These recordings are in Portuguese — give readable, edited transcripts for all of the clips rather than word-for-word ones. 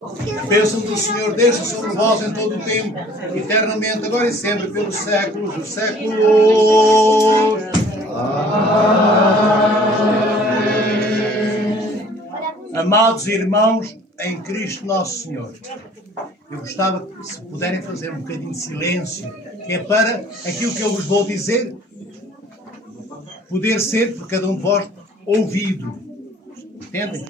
A bênção do Senhor desça sobre vós em todo o tempo, eternamente, agora e sempre, pelos séculos dos séculos. Amém. Amados irmãos em Cristo Nosso Senhor, eu gostava que, se puderem fazer um bocadinho de silêncio, que é para aquilo que eu vos vou dizer poder ser por cada um de vós ouvido. Entendem?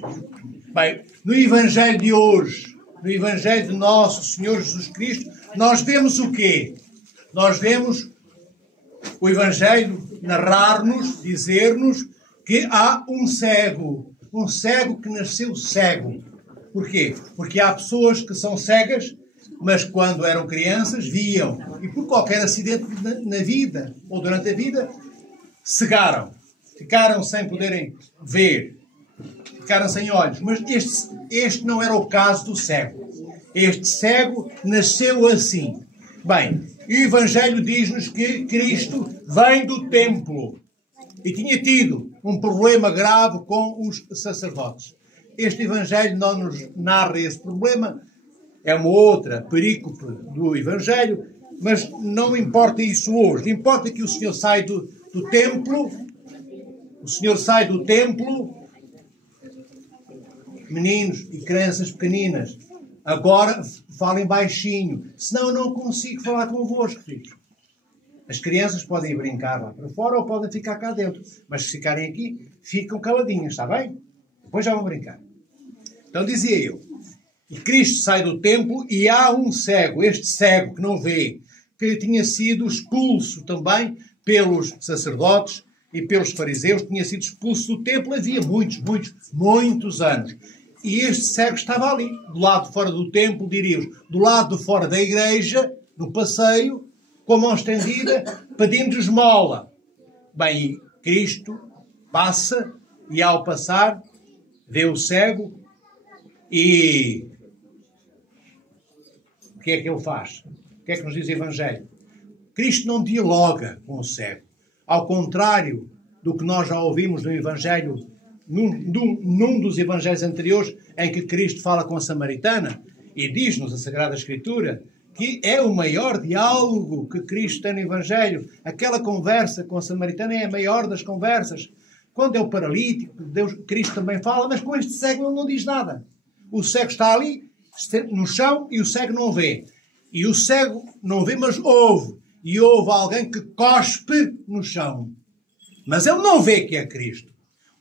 Bem, no Evangelho de hoje, no Evangelho de Nosso Senhor Jesus Cristo, nós vemos o quê? Nós vemos o Evangelho narrar-nos, dizer-nos que há um cego que nasceu cego. Porquê? Porque há pessoas que são cegas, mas quando eram crianças viam, e por qualquer acidente na vida, ou durante a vida, cegaram, ficaram sem poderem ver. Ficaram sem olhos. Mas este não era o caso do cego. Este cego nasceu assim. Bem, o Evangelho diz-nos que Cristo vem do templo e tinha tido um problema grave com os sacerdotes. Este Evangelho não nos narra esse problema. É uma outra perícope do Evangelho, mas não importa isso hoje. Importa que o Senhor sai do templo. O Senhor sai do templo. Meninos e crianças pequeninas, agora falem baixinho, senão eu não consigo falar convosco, filhos. As crianças podem ir brincar lá para fora ou podem ficar cá dentro, mas se ficarem aqui, ficam caladinhas, está bem? Depois já vão brincar. Então dizia eu, e Cristo sai do templo e há um cego, este cego que não vê, que tinha sido expulso também pelos sacerdotes e pelos fariseus, tinha sido expulso do templo havia muitos anos. E este cego estava ali, do lado de fora do templo, diríamos, do lado de fora da igreja, no passeio, com a mão estendida, pedindo esmola. Bem, e Cristo passa, e ao passar, vê o cego, e o que é que ele faz? O que é que nos diz o Evangelho? Cristo não dialoga com o cego. Ao contrário do que nós já ouvimos no Evangelho, num dos Evangelhos anteriores, em que Cristo fala com a samaritana, e diz-nos a Sagrada Escritura, que é o maior diálogo que Cristo tem no Evangelho. Aquela conversa com a samaritana é a maior das conversas. Quando é o paralítico, Cristo também fala, mas com este cego ele não diz nada. O cego está ali, no chão, e o cego não vê. E o cego não vê, mas ouve. E ouve alguém que cospe no chão. Mas ele não vê que é Cristo.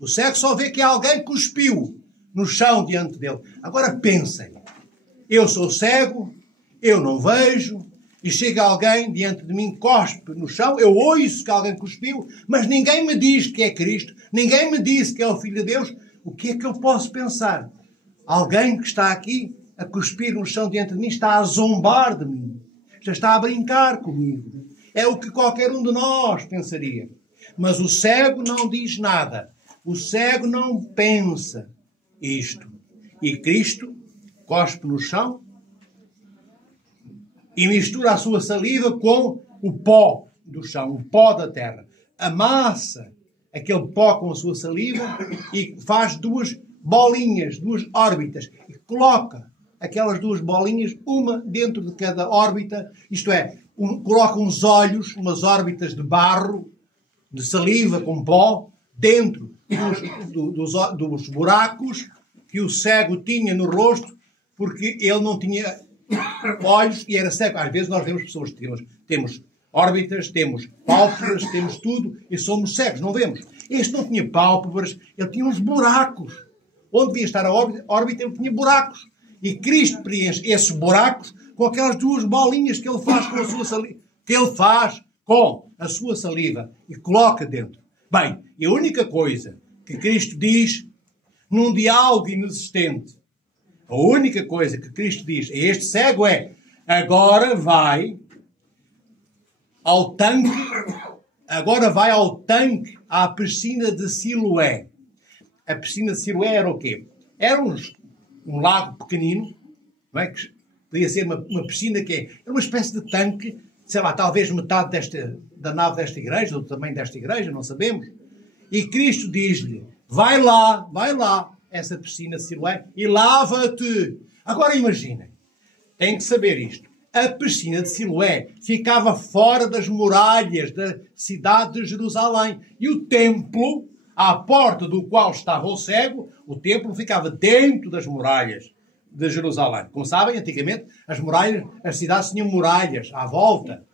O cego só vê que alguém cuspiu no chão diante dele. Agora pensem. Eu sou cego, eu não vejo, e chega alguém diante de mim, cospe no chão, eu ouço que alguém cuspiu, mas ninguém me diz que é Cristo, ninguém me diz que é o Filho de Deus. O que é que eu posso pensar? Alguém que está aqui a cuspir no chão diante de mim está a zombar de mim. Já está a brincar comigo. É o que qualquer um de nós pensaria. Mas o cego não diz nada. O cego não pensa isto. E Cristo cospe no chão e mistura a sua saliva com o pó do chão, o pó da terra. Amassa aquele pó com a sua saliva e faz duas bolinhas, duas órbitas. E coloca aquelas duas bolinhas, uma dentro de cada órbita, isto é, coloca uns olhos, umas órbitas de barro, de saliva com pó, dentro dos buracos que o cego tinha no rosto, porque ele não tinha olhos e era cego. Às vezes nós vemos pessoas que temos órbitas, temos pálpebras, temos tudo e somos cegos, não vemos. Este não tinha pálpebras, ele tinha uns buracos. Onde devia estar a órbita, ele tinha buracos. E Cristo preenche esses buracos com aquelas duas bolinhas que ele faz com a sua saliva. Que ele faz com a sua saliva e coloca dentro. Bem, e a única coisa que Cristo diz num diálogo inexistente, a única coisa que Cristo diz a este cego é: agora vai ao tanque, à piscina de Siloé. A piscina de Siloé era o quê? Era um lago pequenino, não é? Que podia ser uma piscina que era uma espécie de tanque, sei lá, talvez metade da nave desta igreja, ou do tamanho desta igreja, não sabemos. E Cristo diz-lhe: vai lá, essa piscina de Siloé, e lava-te. Agora imaginem, tem que saber isto. A piscina de Siloé ficava fora das muralhas da cidade de Jerusalém. E o templo, à porta do qual estava o cego, o templo ficava dentro das muralhas de Jerusalém. Como sabem, antigamente as cidades tinham muralhas à volta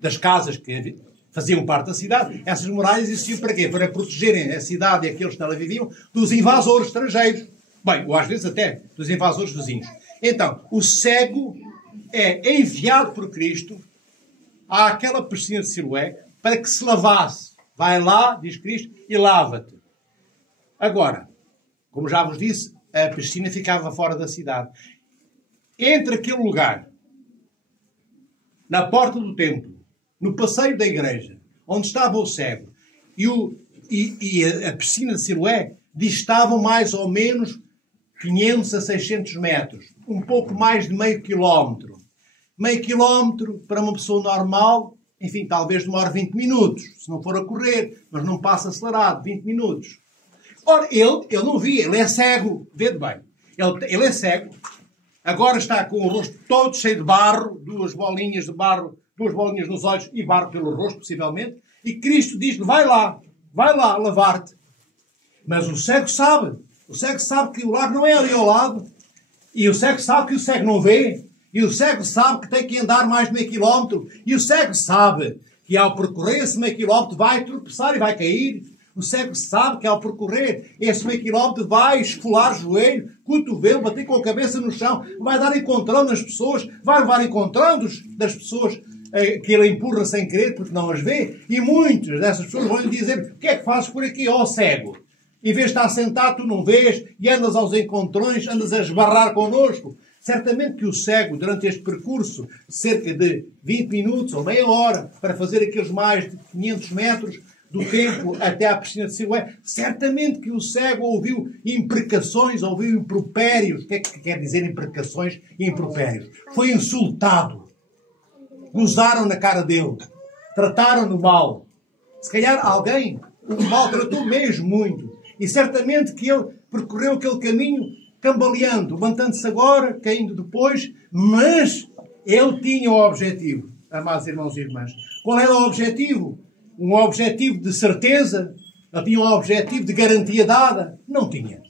das casas que faziam parte da cidade. Essas muralhas existiam para quê? Para protegerem a cidade e aqueles que nela viviam dos invasores estrangeiros. Bem, ou às vezes até dos invasores vizinhos. Então, o cego é enviado por Cristo àquela piscina de Siloé para que se lavasse. Vai lá, diz Cristo, e lava-te. Agora, como já vos disse, a piscina ficava fora da cidade. Entre aquele lugar, na porta do templo, no passeio da igreja, onde estava o cego, e a piscina de Siloé, distavam mais ou menos 500 a 600 metros. Um pouco mais de meio quilómetro. Meio quilómetro, para uma pessoa normal, enfim, talvez demore 20 minutos, se não for a correr, mas não passa acelerado, 20 minutos. Ora, ele não via, ele é cego, vede bem. Ele é cego, agora está com o rosto todo cheio de barro, duas bolinhas de barro, duas bolinhas nos olhos e barro pelo rosto, possivelmente, e Cristo diz-lhe, vai lá lavar-te. Mas o cego sabe que o lago não é ali ao lado, e o cego sabe que o cego não vê, e o cego sabe que tem que andar mais de meio quilómetro, e o cego sabe que ao percorrer esse meio quilómetro vai tropeçar e vai cair. O cego sabe que ao percorrer esse meio quilómetro vai esfolar joelho, cotovelo, bater com a cabeça no chão, vai dar encontrão nas pessoas, vai levar encontrão das pessoas que ele empurra sem querer porque não as vê, e muitas dessas pessoas vão lhe dizer, o que é que fazes por aqui, ó cego? Em vez de estar sentado, tu não vês e andas aos encontrões, andas a esbarrar connosco. Certamente que o cego, durante este percurso, cerca de 20 minutos ou meia hora, para fazer aqueles mais de 500 metros do templo até à piscina de Siloé, certamente que o cego ouviu imprecações, ouviu impropérios. O que é que quer dizer imprecações e impropérios? Foi insultado. Gozaram na cara dele. Trataram-no mal. Se calhar alguém o maltratou mesmo muito. E certamente que ele percorreu aquele caminho cambaleando, levantando-se agora, caindo depois, mas ele tinha o objetivo, amados irmãos e irmãs. Qual era o objetivo? Um objetivo de certeza? Ele tinha um objetivo de garantia dada? Não tinha.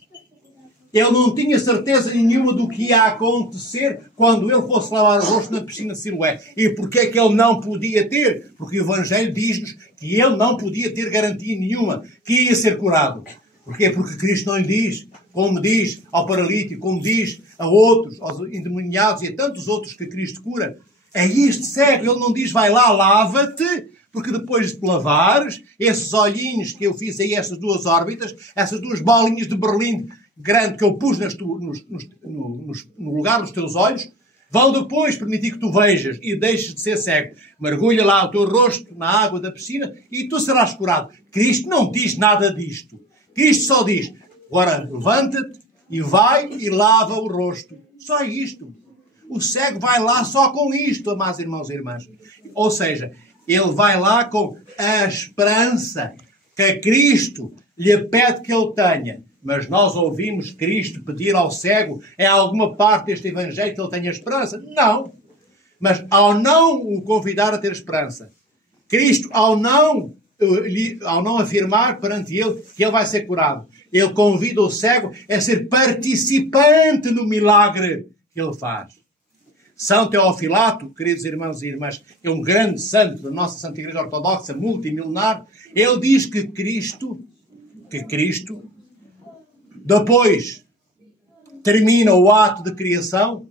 Ele não tinha certeza nenhuma do que ia acontecer quando ele fosse lavar o rosto na piscina de Siloé. E porquê é que ele não podia ter? Porque o Evangelho diz-nos que ele não podia ter garantia nenhuma que ia ser curado. Porquê? Porque Cristo não lhe diz, como diz ao paralítico, como diz a outros, aos endemoniados e a tantos outros que Cristo cura. É este cego. Ele não diz, vai lá, lava-te, porque depois de te lavares, esses olhinhos que eu fiz aí, essas duas órbitas, essas duas bolinhas de Berlim grande que eu pus no lugar dos teus olhos, vão depois permitir que tu vejas e deixes de ser cego. Mergulha lá o teu rosto na água da piscina e tu serás curado. Cristo não diz nada disto. Cristo só diz, agora levanta-te e vai e lava o rosto. Só isto. O cego vai lá só com isto, amados irmãos e irmãs. Ou seja, ele vai lá com a esperança que Cristo lhe pede que ele tenha. Mas nós ouvimos Cristo pedir ao cego em alguma parte deste Evangelho que ele tenha esperança? Não. Mas ao não o convidar a ter esperança, Cristo, ao não afirmar perante ele que ele vai ser curado, ele convida o cego a ser participante no milagre que ele faz. São Teofilato, queridos irmãos e irmãs, é um grande santo da nossa Santa Igreja Ortodoxa, multimilenar. Ele diz que Cristo, depois termina o ato de criação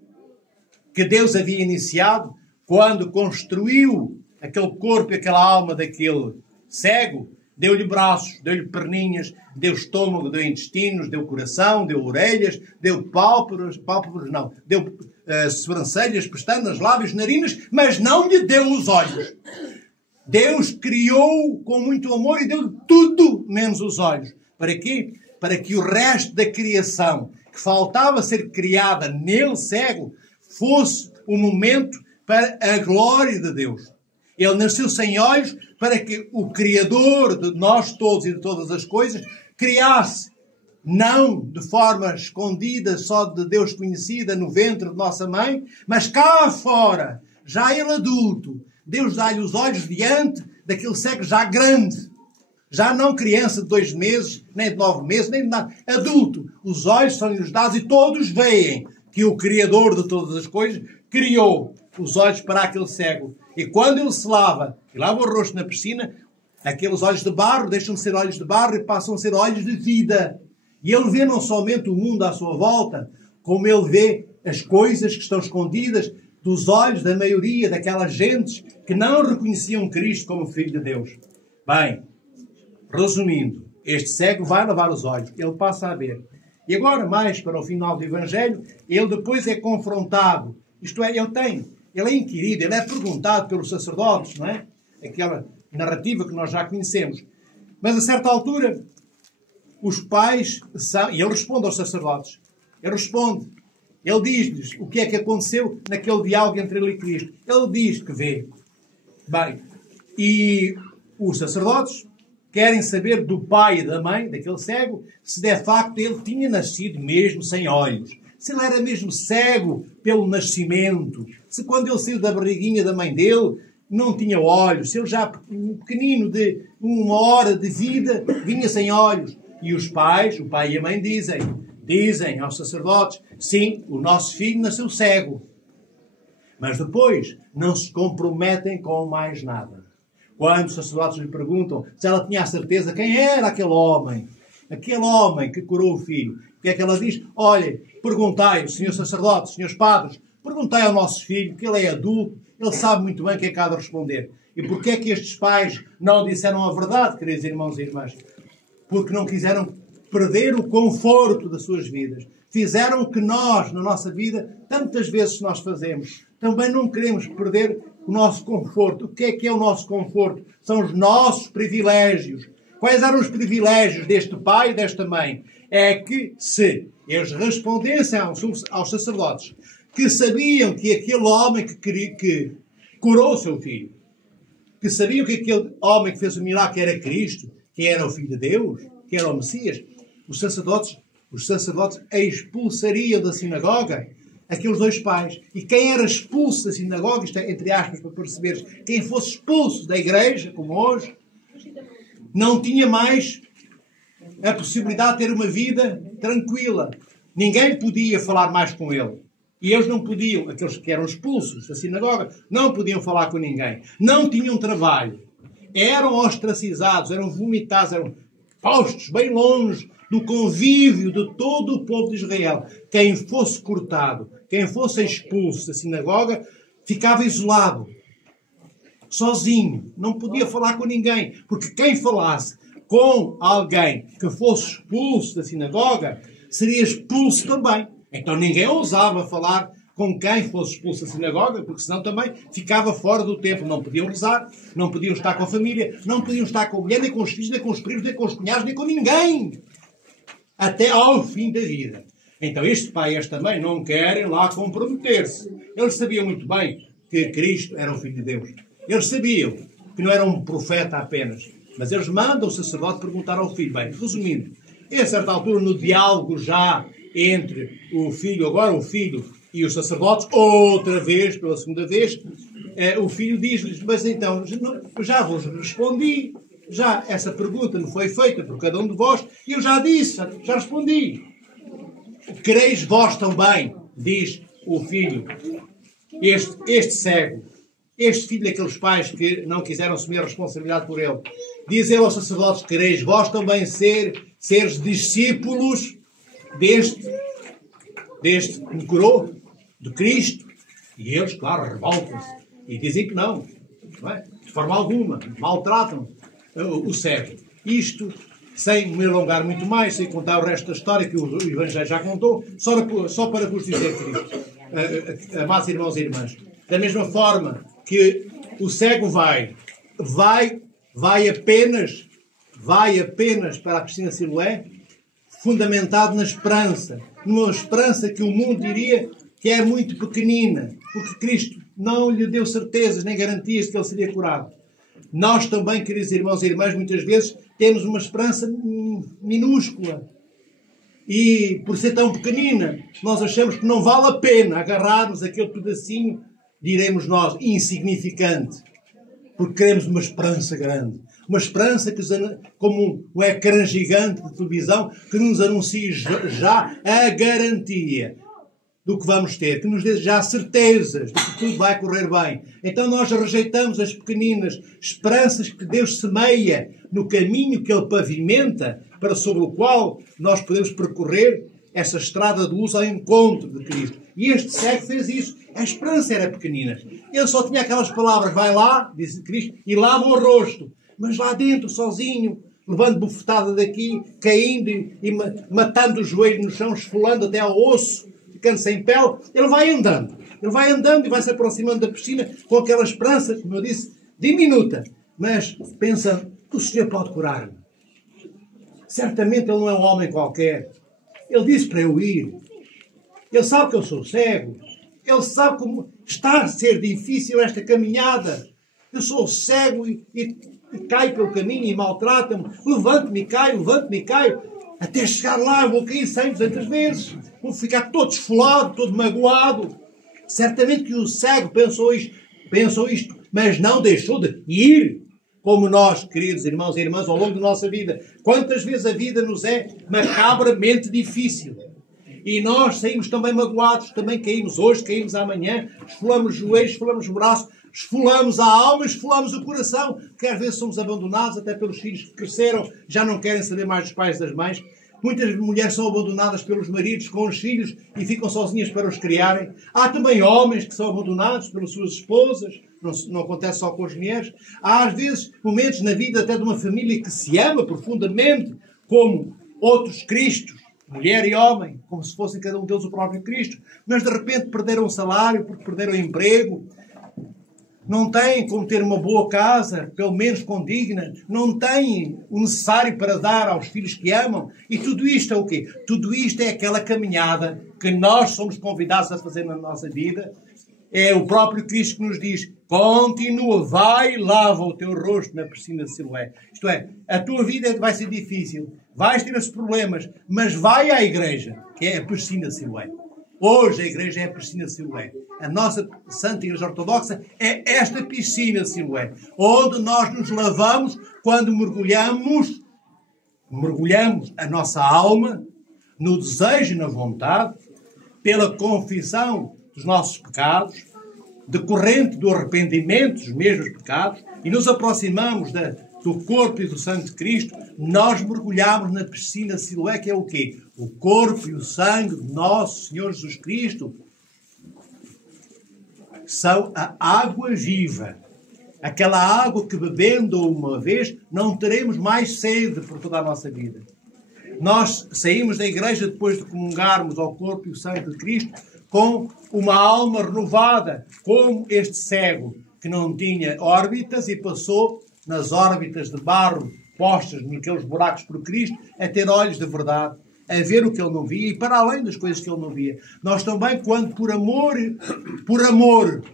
que Deus havia iniciado quando construiu aquele corpo e aquela alma daquele cego, deu-lhe braços, deu-lhe perninhas, deu estômago, deu intestinos, deu coração, deu orelhas, deu pálpebras não, deu sobrancelhas, pestanas, lábios, narinas, mas não lhe deu os olhos. Deus criou com muito amor e deu-lhe tudo menos os olhos. Para quê? Para que o resto da criação que faltava ser criada nele cego fosse o momento para a glória de Deus. Ele nasceu sem olhos para que o Criador de nós todos e de todas as coisas criasse não de forma escondida, só de Deus conhecida no ventre de nossa mãe, mas cá fora, já ele adulto, Deus dá-lhe os olhos diante daquele cego já grande, já não criança de 2 meses, nem de 9 meses, nem de nada, adulto. Os olhos são-lhes dados e todos veem que o Criador de todas as coisas criou os olhos para aquele cego. E quando ele se lava, e lava o rosto na piscina, aqueles olhos de barro deixam de ser olhos de barro e passam a ser olhos de vida. E ele vê não somente o mundo à sua volta, como ele vê as coisas que estão escondidas dos olhos da maioria daquelas gentes que não reconheciam Cristo como Filho de Deus. Bem, resumindo, este cego vai lavar os olhos, ele passa a ver. E agora, mais para o final do Evangelho, ele depois é confrontado. Isto é, ele é inquirido, ele é perguntado pelos sacerdotes, não é? Aquela narrativa que nós já conhecemos. Mas a certa altura, os pais, e ele responde aos sacerdotes. Ele responde. Ele diz-lhes o que é que aconteceu naquele diálogo entre ele e Cristo. Ele diz que vê. Bem, e os sacerdotes querem saber do pai e da mãe, daquele cego, se de facto ele tinha nascido mesmo sem olhos. Se ele era mesmo cego pelo nascimento. Se quando ele saiu da barriguinha da mãe dele, não tinha olhos. Se ele já, pequenino de 1 hora de vida, vinha sem olhos. E os pais, o pai e a mãe dizem aos sacerdotes, sim, o nosso filho nasceu cego. Mas depois não se comprometem com mais nada. Quando os sacerdotes lhe perguntam se ela tinha a certeza quem era aquele homem que curou o filho, o que é que ela diz? Olha, perguntai, senhores sacerdotes, senhores padres, perguntai ao nosso filho, que ele é adulto, ele sabe muito bem o que é que há de responder. E porquê é que estes pais não disseram a verdade, queridos irmãos e irmãs? Porque não quiseram perder o conforto das suas vidas. Fizeram que nós, na nossa vida, tantas vezes nós fazemos, também não queremos perder o nosso conforto. O que é o nosso conforto? São os nossos privilégios. Quais eram os privilégios deste pai e desta mãe? É que se eles respondessem aos sacerdotes que sabiam que aquele homem que curou o seu filho, que sabiam que aquele homem que fez o milagre era Cristo, que era o Filho de Deus, que era o Messias, os sacerdotes expulsariam da sinagoga aqueles 2 pais. E quem era expulso da sinagoga, isto é, entre aspas, para perceberes, quem fosse expulso da igreja, como hoje, não tinha mais a possibilidade de ter uma vida tranquila. Ninguém podia falar mais com ele. E eles não podiam, aqueles que eram expulsos da sinagoga, não podiam falar com ninguém. Não tinham trabalho. Eram ostracizados, eram vomitados, eram postos bem longe do convívio de todo o povo de Israel. Quem fosse cortado, quem fosse expulso da sinagoga, ficava isolado, sozinho, não podia falar com ninguém, porque quem falasse com alguém que fosse expulso da sinagoga, seria expulso também. Então ninguém ousava falar com quem fosse expulso da sinagoga, porque senão também ficava fora do templo. Não podiam rezar, não podiam estar com a família, não podiam estar com a mulher, nem com os filhos, nem com os primos, nem com os cunhados, nem com ninguém. Até ao fim da vida. Então este pai e esta mãe não querem lá comprometer-se. Eles sabiam muito bem que Cristo era o Filho de Deus. Eles sabiam que não era um profeta apenas. Mas eles mandam o sacerdote perguntar ao filho. Bem, resumindo, a certa altura no diálogo já entre o filho e os sacerdotes, outra vez, pela segunda vez, o filho diz-lhes, mas então, já vos respondi, já essa pergunta me foi feita por cada um de vós, e eu já disse, já respondi. Quereis vós também, diz o filho, este cego, este filho daqueles pais que não quiseram assumir a responsabilidade por ele. Diz ele aos sacerdotes, quereis vós também seres discípulos deste que me curou, de Cristo? E eles, claro, revoltam-se e dizem que não é? De forma alguma, maltratam o cego. Isto, sem me alongar muito mais, sem contar o resto da história que o Evangelho já contou, só para vos dizer, queridos, amados irmãos e irmãs, da mesma forma que o cego vai apenas para a piscina Siloé, fundamentado na esperança, numa esperança que o mundo diria que é muito pequenina, porque Cristo não lhe deu certezas nem garantias de que ele seria curado. Nós também, queridos irmãos e irmãs, muitas vezes temos uma esperança minúscula, e por ser tão pequenina, nós achamos que não vale a pena agarrarmos aquele pedacinho, diremos nós, insignificante, porque queremos uma esperança grande. Uma esperança que, como um ecrã gigante de televisão, que nos anuncie já a garantia do que vamos ter, que nos dê já certezas de que tudo vai correr bem. Então nós rejeitamos as pequeninas esperanças que Deus semeia no caminho que Ele pavimenta, para sobre o qual nós podemos percorrer essa estrada de luz ao encontro de Cristo. E este cego fez isso. A esperança era pequenina. Ele só tinha aquelas palavras, vai lá, disse Cristo, e lava o rosto. Mas lá dentro, sozinho, levando bufetada daqui, caindo e matando os joelhos no chão, esfolando até ao osso, ficando sem pele, ele vai andando. Ele vai andando e vai se aproximando da piscina com aquela esperança, como eu disse, diminuta. Mas pensa, o Senhor pode curar-me. Certamente ele não é um homem qualquer. Ele disse para eu ir. Ele sabe que eu sou cego. Ele sabe como está a ser difícil esta caminhada. Eu sou cego e caio pelo caminho e maltrata-me. Levanto-me e caio. Até chegar lá eu vou cair 100, 200 vezes. Vou ficar todo esfolado, todo magoado. Certamente que o cego pensou isto, mas não deixou de ir. Como nós, queridos irmãos e irmãs, ao longo da nossa vida. Quantas vezes a vida nos é macabramente difícil. E nós saímos também magoados, também caímos hoje, caímos amanhã, esfolamos os joelhos, esfolamos os braços, esfolamos a alma, esfolamos o coração, porque às vezes somos abandonados até pelos filhos que cresceram, já não querem saber mais dos pais e das mães. Muitas mulheres são abandonadas pelos maridos com os filhos e ficam sozinhas para os criarem. Há também homens que são abandonados pelas suas esposas, não acontece só com as mulheres. Há às vezes momentos na vida até de uma família que se ama profundamente, como outros Cristos, mulher e homem, como se fossem cada um deles o próprio Cristo, mas de repente perderam o salário porque perderam o emprego, não têm como ter uma boa casa, pelo menos condigna, não têm o necessário para dar aos filhos que amam. E tudo isto é o quê? Tudo isto é aquela caminhada que nós somos convidados a fazer na nossa vida. É o próprio Cristo que nos diz, continua, vai, lava o teu rosto na piscina de Siloé. Isto é, a tua vida vai ser difícil, vais ter esses problemas, mas vai à igreja, que é a piscina de Siloé. Hoje a igreja é a piscina de Siloé. A nossa Santa Igreja Ortodoxa é esta piscina de Siloé, onde nós nos lavamos quando mergulhamos a nossa alma no desejo e na vontade, pela confissão dos nossos pecados, decorrente do arrependimento dos mesmos pecados, e nos aproximamos do corpo e do sangue de Cristo. Nós mergulhamos na piscina de Siloé, que é o quê? O corpo e o sangue de nosso Senhor Jesus Cristo, são a água viva. Aquela água que, bebendo uma vez, não teremos mais sede por toda a nossa vida. Nós saímos da igreja depois de comungarmos ao corpo e o sangue de Cristo com uma alma renovada, como este cego que não tinha órbitas e passou nas órbitas de barro postas naqueles buracos por Cristo a ter olhos de verdade, a ver o que ele não via e para além das coisas que ele não via. Nós também, quando por amor,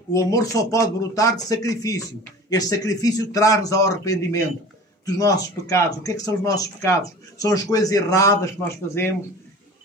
o amor só pode brotar de sacrifício. Este sacrifício traz-nos ao arrependimento dos nossos pecados. O que é que são os nossos pecados? São as coisas erradas que nós fazemos,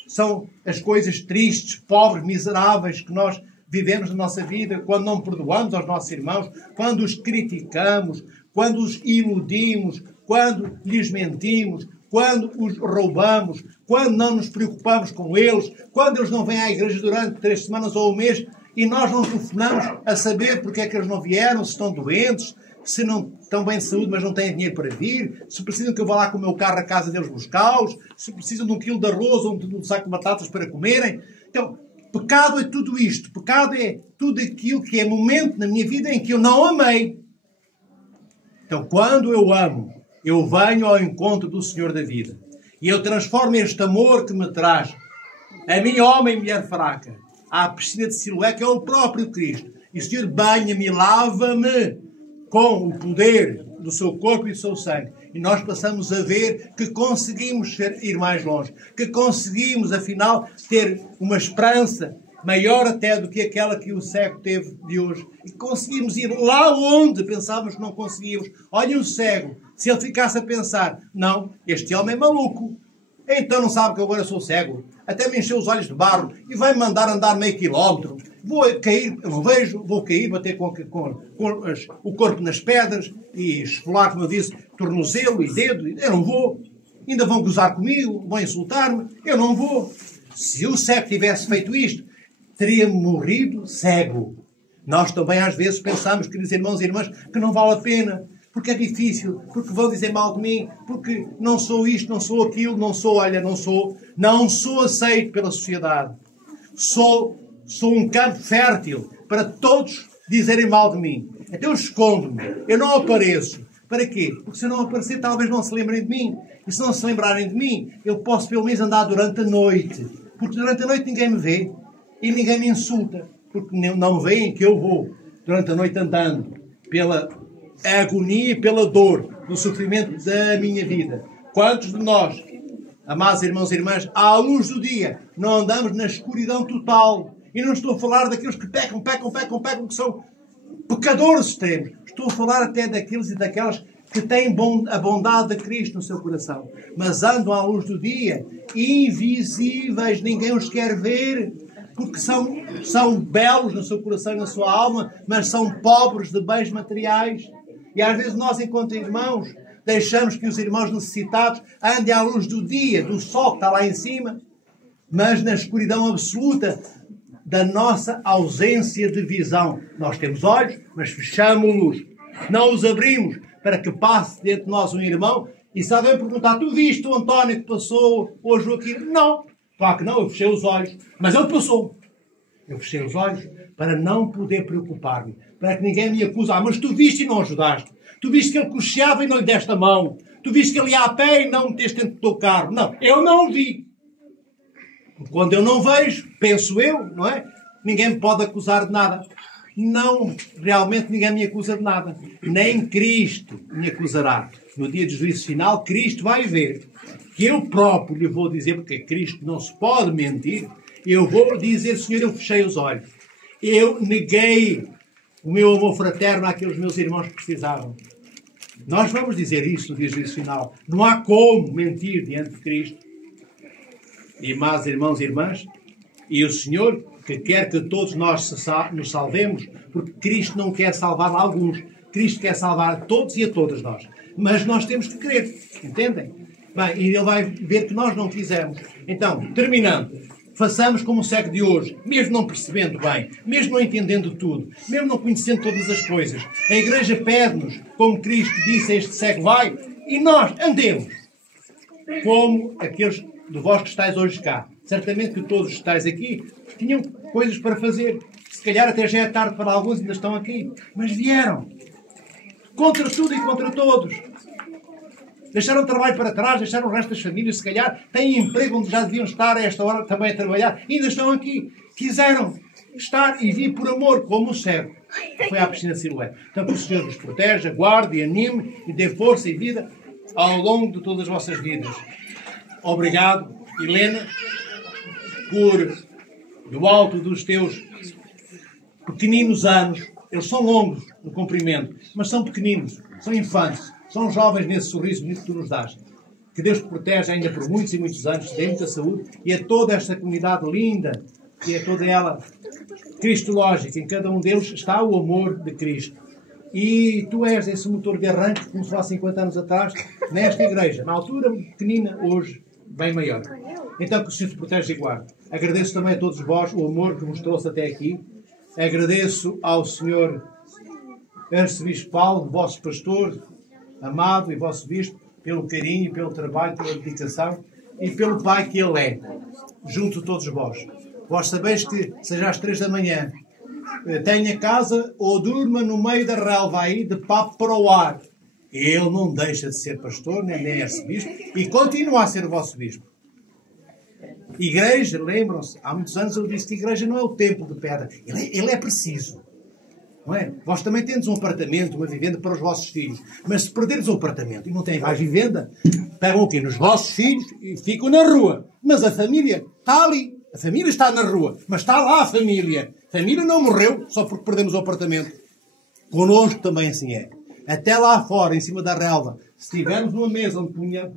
são as coisas tristes, pobres, miseráveis que nós vivemos na nossa vida, quando não perdoamos aos nossos irmãos, quando os criticamos, quando os iludimos, quando lhes mentimos, quando os roubamos, quando não nos preocupamos com eles, quando eles não vêm à igreja durante 3 semanas ou um mês e nós não telefonamos a saber porque é que eles não vieram, se estão doentes, se não estão bem de saúde, mas não têm dinheiro para vir, se precisam que eu vá lá com o meu carro à casa deles buscá-los, se precisam de 1 quilo de arroz ou de um saco de batatas para comerem. Então, pecado é tudo isto. Pecado é tudo aquilo que é momento na minha vida em que eu não amei. Então, quando eu amo, eu venho ao encontro do Senhor da vida. E eu transformo este amor que me traz a mim, homem e mulher fraca, à piscina de Siloé, que é o próprio Cristo. E o Senhor banha-me, lava-me com o poder do seu corpo e do seu sangue. E nós passamos a ver que conseguimos ir mais longe. Que conseguimos, afinal, ter uma esperança maior até do que aquela que o cego teve de hoje. E conseguimos ir lá onde pensávamos que não conseguíamos. Olhem o cego. Se ele ficasse a pensar, não, este homem é maluco. Então não sabe que eu agora sou cego. Até me encheu os olhos de barro e vai-me mandar andar meio quilómetro. Vou cair, eu não vejo, vou cair, bater com o corpo nas pedras e esfolar, como eu disse, tornozelo e dedo. Eu não vou. Ainda vão gozar comigo, vão insultar-me. Eu não vou. Se o cego tivesse feito isto, teria morrido cego. Nós também às vezes pensamos, queridos irmãos e irmãs, que não vale a pena. Porque é difícil, porque vão dizer mal de mim, porque não sou isto, não sou aquilo, não sou aceito pela sociedade. Sou um campo fértil para todos dizerem mal de mim. Então eu escondo-me, eu não apareço. Para quê? Porque se eu não aparecer, talvez não se lembrem de mim. E se não se lembrarem de mim, eu posso pelo menos andar durante a noite. Porque durante a noite ninguém me vê e ninguém me insulta. Porque não veem que eu vou durante a noite andando pela agonia e pela dor do sofrimento da minha vida. Quantos de nós, amados irmãos e irmãs, à luz do dia, não andamos na escuridão total? E não estou a falar daqueles que pecam, que são pecadores extremos. Estou a falar até daqueles e daquelas que têm a bondade de Cristo no seu coração. Mas andam à luz do dia, invisíveis, ninguém os quer ver, porque são belos no seu coração e na sua alma, mas são pobres de bens materiais. E às vezes nós, enquanto irmãos, deixamos que os irmãos necessitados andem à luz do dia, do sol que está lá em cima, mas na escuridão absoluta da nossa ausência de visão. Nós temos olhos, mas fechamos-los. Não os abrimos para que passe dentro de nós um irmão e se alguém perguntar, tu viste o António que passou hoje aqui? Não. Claro que não, eu fechei os olhos. Mas ele passou. Eu fechei os olhos para não poder preocupar-me. Para que ninguém me acuse. Mas tu viste e não ajudaste. Tu viste que ele cocheava e não lhe deste a mão. Tu viste que ele ia a pé e não meteste dentro do teu carro. Não, eu não o vi. Quando eu não vejo, penso eu, não é? Ninguém me pode acusar de nada. Não, realmente ninguém me acusa de nada. Nem Cristo me acusará. No dia do juízo final, Cristo vai ver que eu próprio lhe vou dizer, porque Cristo não se pode mentir, eu vou dizer, Senhor, eu fechei os olhos. Eu neguei o meu amor fraterno àqueles meus irmãos que precisavam. Nós vamos dizer isso no dia do juízo final. Não há como mentir diante de Cristo. E, amados irmãos e irmãs, e o Senhor que quer que todos nós nos salvemos, porque Cristo não quer salvar alguns. Cristo quer salvar a todos e a todas nós. Mas nós temos que crer. Entendem? Bem, e Ele vai ver que nós não quisemos. Então, terminando. Façamos como o cego de hoje, mesmo não percebendo bem, mesmo não entendendo tudo, mesmo não conhecendo todas as coisas. A Igreja pede-nos, como Cristo disse a este cego, vai, e nós andemos. Como aqueles de vós que estáis hoje cá. Certamente que todos os que estáis aqui tinham coisas para fazer. Se calhar até já é tarde para alguns, ainda estão aqui. Mas vieram. Contra tudo e contra todos. Deixaram o trabalho para trás, deixaram o resto das famílias, se calhar têm emprego onde já deviam estar a esta hora também a trabalhar. Ainda estão aqui. Quiseram estar e vir por amor, como o cego. Foi à piscina de Siloé. Então que o Senhor vos proteja, guarde e anime e dê força e vida ao longo de todas as vossas vidas. Obrigado, Helena, por, do alto dos teus pequeninos anos, eles são longos no comprimento, mas são pequeninos, são infantes, são jovens nesse sorriso bonito que tu nos dás. Que Deus te proteja ainda por muitos e muitos anos, te dê muita saúde, e a toda esta comunidade linda, e a toda ela cristológica, em cada um deles está o amor de Cristo. E tu és esse motor de arranque, como se fosse 50 anos atrás, nesta igreja, na altura pequenina, hoje bem maior. Então que o Senhor te proteja e guarde. Agradeço também a todos vós o amor que vos trouxe até aqui. Agradeço ao Senhor Arcebispo Paulo, vosso pastor, amado e vosso bispo, pelo carinho, pelo trabalho, pela dedicação e pelo Pai que Ele é, junto de todos vós. Vós sabeis que, seja às 3 da manhã, tenha casa ou durma no meio da relva aí, de papo para o ar. Ele não deixa de ser pastor, nem arcebispo, e continua a ser o vosso bispo. Igreja, lembram-se, há muitos anos eu disse que igreja não é o templo de pedra. Ele é preciso. Não é? Vós também tendes um apartamento, uma vivenda para os vossos filhos. Mas se perderes o apartamento e não têm mais vivenda, pegam o quê? Nos vossos filhos e ficam na rua. Mas a família está ali. A família está na rua. Mas está lá a família. A família não morreu só porque perdemos o apartamento. Connosco também assim é. até lá fora, em cima da relva, se estivermos numa mesa onde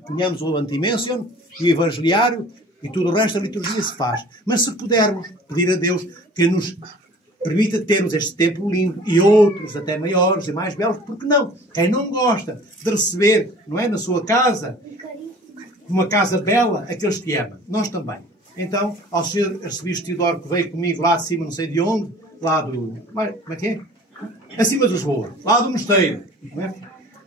ponhamos o Antimension e o Evangeliário, e tudo o resto da liturgia se faz. Mas se pudermos pedir a Deus que nos permita termos este templo lindo e outros até maiores e mais belos, porque não? Quem não gosta de receber, não é, na sua casa, uma casa bela, aqueles que ama. Nós também. Então, ao Sr. Arcebispo Teodoro, que veio comigo lá de cima, não sei de onde, lá do... Como é que é? Acima dos Lisboa, lá do mosteiro. Não é?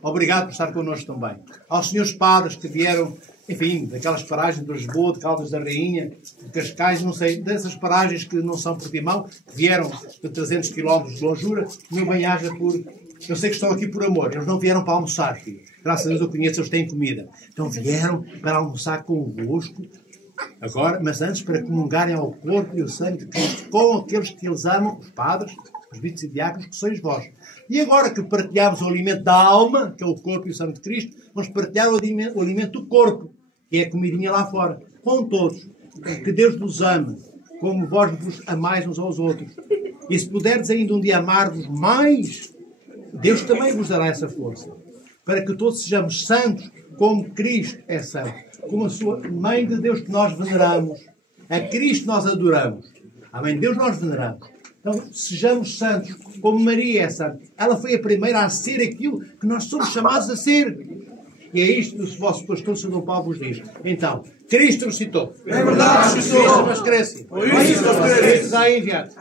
Obrigado por estar connosco também. Aos senhores padres que vieram, enfim, daquelas paragens de Lisboa, de Caldas da Rainha, de Cascais, não sei, dessas paragens que não são por Timão, que vieram de 300 km de longura, não bem-haja por... Eu sei que estão aqui por amor. Eles não vieram para almoçar, filho. Graças a Deus eu conheço, eles têm comida. Então vieram para almoçar convosco, agora, mas antes para comungarem ao corpo e ao sangue de Cristo, com aqueles que eles amam, os padres, os bispos e diáconos, que sois vós. E agora que partilhamos o alimento da alma, que é o corpo e o sangue de Cristo, vamos partilhar o alimento do corpo, que é a comidinha lá fora, com todos. Que Deus vos ame, como vós vos amais uns aos outros. E se puderdes ainda um dia amar-vos mais, Deus também vos dará essa força. Para que todos sejamos santos, como Cristo é santo. Como a sua Mãe de Deus que nós veneramos. A Cristo nós adoramos. A Mãe de Deus nós veneramos. Então, sejamos santos, como Maria é santa. Ela foi a primeira a ser aquilo que nós somos chamados a ser. E é isto que o vosso pastor, São Dom Paulo, vos diz. Então, Cristo ressuscitou. É verdade, ressuscitou. Mas cresce. Por isso, Cristo está enviado.